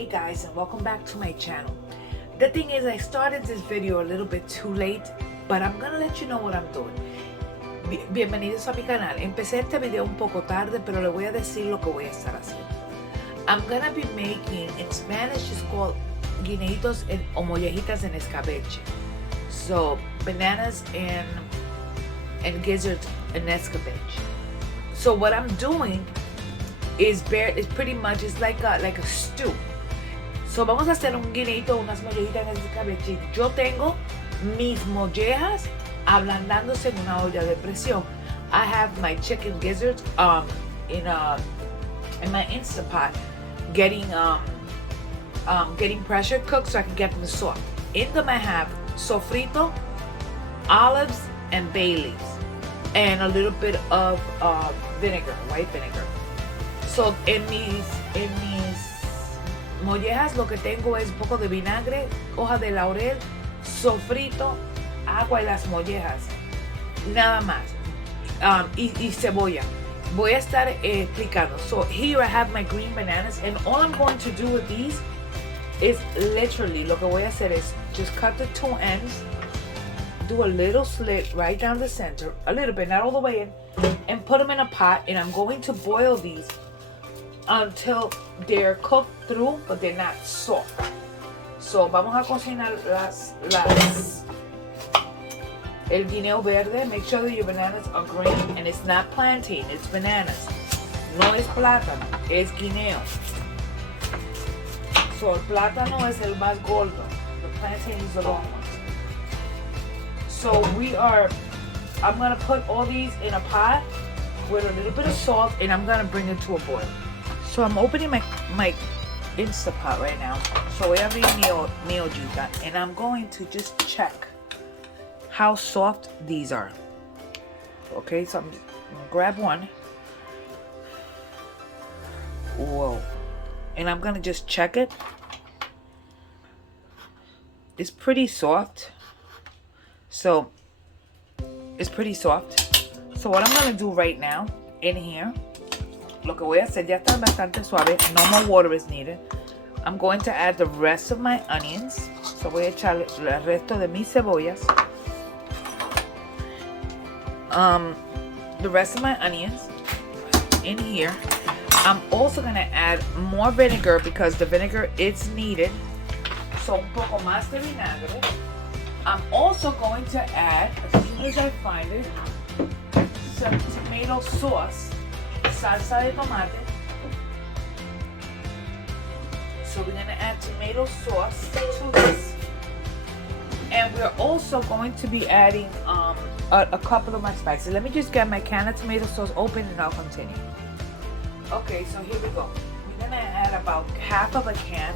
Hey guys, and welcome back to my channel. The thing is, I started this video a little bit too late, but I'm gonna let you know what I'm doing. Bienvenidos a mi canal. Empecé este video un poco tarde, pero le voy a decir lo que voy a estar haciendo. I'm gonna be making, in Spanish it's called Guineitos o mollejitas en Escabeche. So bananas and gizzards in Escabeche. So what I'm doing is pretty much like a stew. So vamos a hacer un guineito, unas mollejitas en escabeche. Yo tengo mis mollejas ablandándose en una olla de presión. I have my chicken gizzards in my Instapot getting pressure cooked so I can get them soft. In them I have sofrito, olives, and bay leaves, and a little bit of vinegar, white vinegar. So en mis mollejas lo que tengo es un poco de vinagre, hoja de laurel, sofrito, agua y las mollejas. Nada más. Y cebolla. Voy a estar explicando. So here I have my green bananas, and all I'm going to do with these is literally, lo que voy a hacer es just cut the two ends, do a little slit right down the center, a little bit, not all the way in, and put them in a pot, and I'm going to boil these until they're cooked through, but they're not soft. So vamos a cocinar el guineo verde. Make sure that your bananas are green, and it's not plantain, it's bananas. No es plátano, es guineo. So el plátano es el más gordo. The plantain is the long one. So I'm gonna put all these in a pot with a little bit of salt, and I'm gonna bring it to a boil. So I'm opening my Instapot right now. So voy a abrir mi ollita, and I'm going to just check how soft these are. Okay, so I'm gonna grab one. Whoa. And I'm gonna just check it. It's pretty soft. So it's pretty soft. So what I'm gonna do right now in here, lo que voy a hacer, ya está bastante suave. No more water is needed. I'm going to add the rest of my onions. So voy a echar el resto de mis cebollas. The rest of my onions in here. I'm also gonna add more vinegar because the vinegar is needed. So un poco más de vinagre. I'm also going to add, as soon as I find it, some tomato sauce, salsa de tomate. So we're gonna add tomato sauce to this, and we're also going to be adding a couple of my spices. Let me just get my can of tomato sauce open, and I'll continue. Okay, so here we go. We're gonna add about half of a can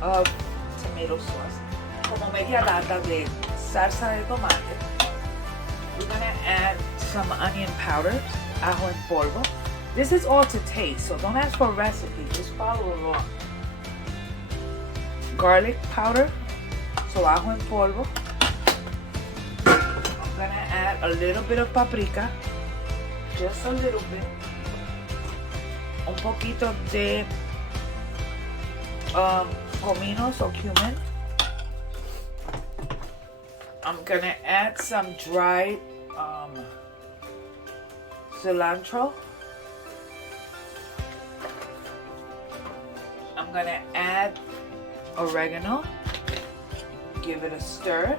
of tomato sauce, como media lata de salsa de tomate. We're gonna add some onion powder, ajo en polvo. This is all to taste, so don't ask for a recipe, just follow along. Garlic powder, so ajo en polvo. I'm gonna add a little bit of paprika, just a little bit. Un poquito de cominos or cumin. I'm gonna add some dried cilantro. I'm gonna add oregano. Give it a stir.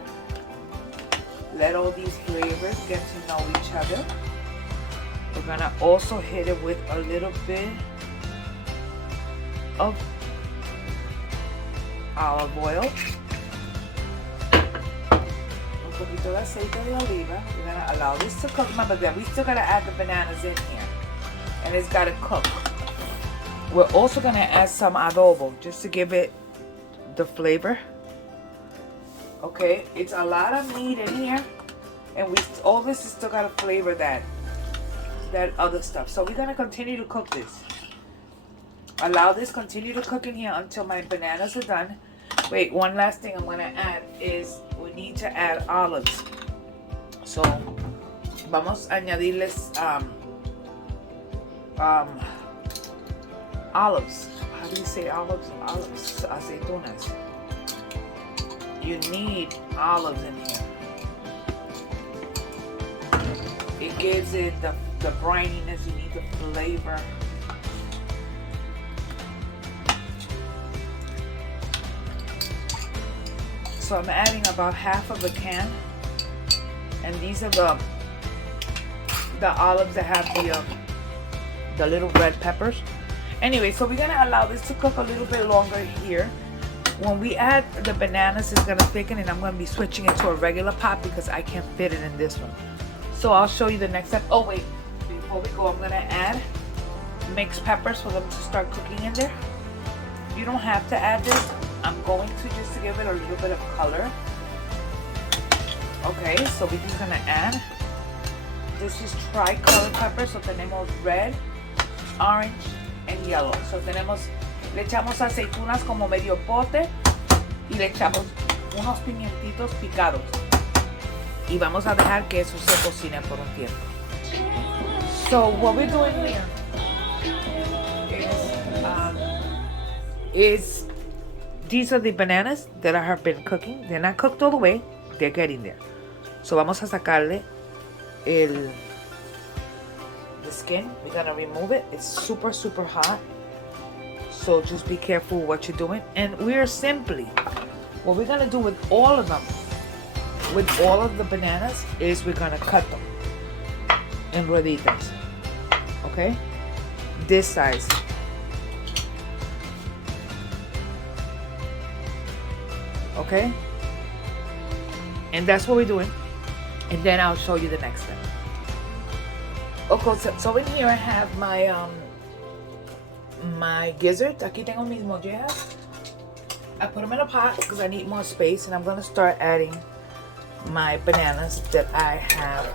Let all these flavors get to know each other. We're gonna also hit it with a little bit of olive oil. Un poquito de aceite de oliva. We're gonna allow this to cook. Remember that we still gotta add the bananas in here, and it's gotta cook. We're also gonna add some adobo just to give it the flavor. Okay, it's a lot of meat in here, and all this is still gotta flavor that other stuff. So we're gonna continue to cook this. Allow this continue to cook in here until my bananas are done. Wait, one last thing I'm gonna add is we need to add olives. So vamos a añadirles olives. How Please say olives, aceitunas. You need olives in here. It gives it the brininess, you need the flavor. So I'm adding about half of a can. And these are the olives that have the little red peppers. Anyway, so we're gonna allow this to cook a little bit longer here. When we add the bananas, it's gonna thicken, and I'm gonna be switching it to a regular pot because I can't fit it in this one. So I'll show you the next step. Oh wait, before we go, I'm gonna add mixed peppers for them to start cooking in there. You don't have to add this. I'm going to just to give it a little bit of color. Okay, so we're just gonna add. This is tricolor pepper, so tenemos red, orange, and yellow. So le echamos aceitunas como medio pote y le echamos unos pimientitos picados. Y vamos a dejar que eso se cocine por un tiempo. So what we're doing here is these are the bananas that I have been cooking. They're not cooked all the way. They're getting there. So vamos a sacarle the skin. We're gonna remove it. It's super hot, so just be careful what you're doing. And we're simply, what we're gonna do with all of them, with all of the bananas, is we're gonna cut them in roeditas. Okay, this size. Okay, and that's what we're doing. And then I'll show you the next step. Okay, so in here I have my my gizzards. Aquí tengo mis mollejas. I put them in a pot because I need more space, and I'm gonna start adding my bananas that I have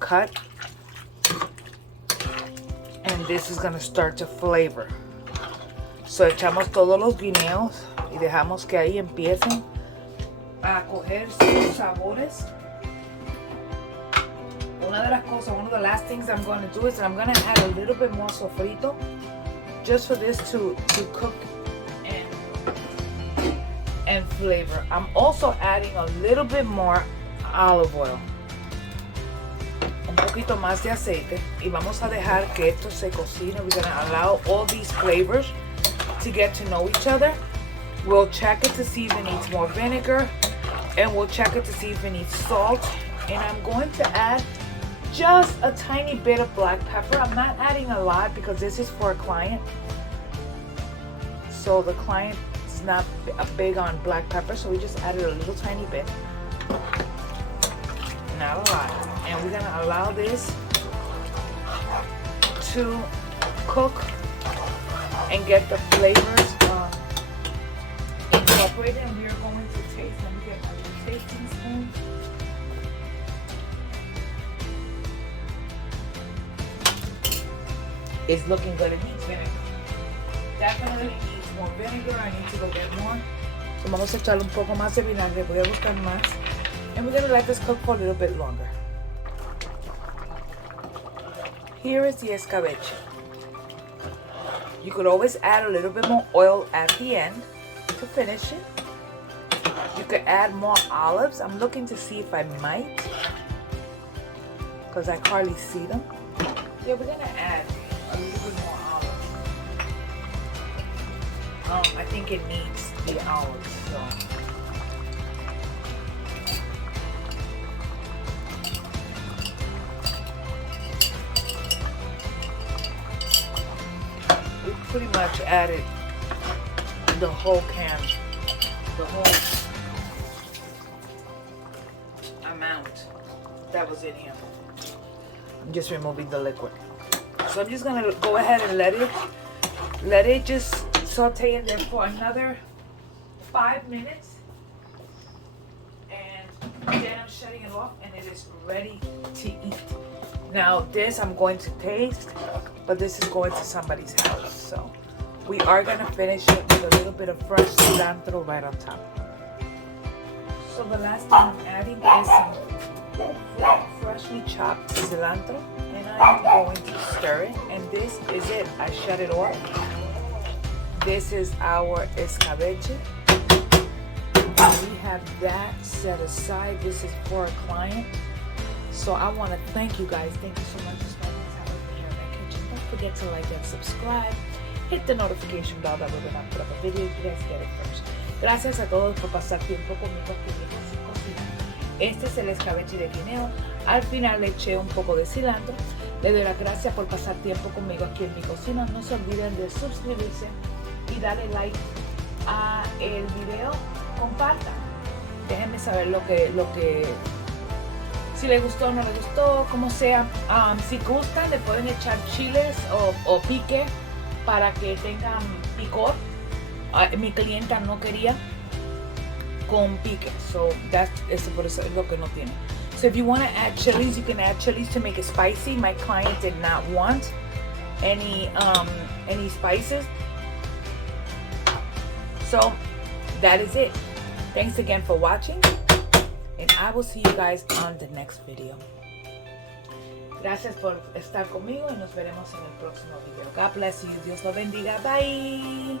cut, and this is gonna start to flavor. So echamos todos los guineos y dejamos que ahí empiecen a coger sus sabores. One of the last things I'm going to do is I'm going to add a little bit more sofrito just for this to cook and flavor. I'm also adding a little bit more olive oil, un poquito más de aceite, y vamos a dejar que esto se cocine. We're going to allow all these flavors to get to know each other. We'll check it to see if it needs more vinegar, and we'll check it to see if it needs salt. And I'm going to add just a tiny bit of black pepper. I'm not adding a lot because this is for a client, so the client is not big on black pepper, so we just added a little tiny bit, not a lot. And we're gonna allow this to cook and get the flavors incorporated. And we are going to taste. Let me get my tasting spoon. It's looking good. It needs vinegar. Definitely needs more vinegar. I need to go get more. So vamos a echarle un poco más de vinagre. Voy a buscar más. And we're going to let this cook for a little bit longer. Here is the escabeche. You could always add a little bit more oil at the end to finish it. You could add more olives. I'm looking to see if I might, because I hardly see them. Yeah, we're going to add a little bit more olives. I think it needs the olives, so. We pretty much added the whole can, the whole amount that was in here. I'm just removing the liquid. So I'm just gonna go ahead and let it just saute in there for another 5 minutes, and then I'm shutting it off, and it is ready to eat. Now this I'm going to taste, but this is going to somebody's house, so we are gonna finish it with a little bit of fresh cilantro right on top. So the last thing I'm adding is some freshly chopped cilantro. And I am going to stir it. And this is it. I shut it off. This is our escabeche. We have that set aside. This is for a client. So I want to thank you guys. Thank you so much for spending time with me here in my kitchen. Don't forget to like and subscribe. Hit the notification bell that we're going to put up a video. You guys get it first. Gracias a todos por pasar tiempo conmigo aquí en mi cocina. Este es el escabeche de guineo. Al final le eché un poco de cilantro. Le doy las gracias por pasar tiempo conmigo aquí en mi cocina. No se olviden de suscribirse y darle like a el video. Compartan. Déjenme saber lo que si les gustó o no les gustó, como sea. Si gustan, le pueden echar chiles o pique para que tengan picor. Mi clienta no quería con pique, so eso por eso es lo que no tiene. So if you want to add chilies, you can add chilies to make it spicy. My client did not want any spices, so that is it. Thanks again for watching, and I will see you guys on the next video. Gracias por estar conmigo y nos veremos en el próximo video. God bless you. Dios lo bendiga. Bye.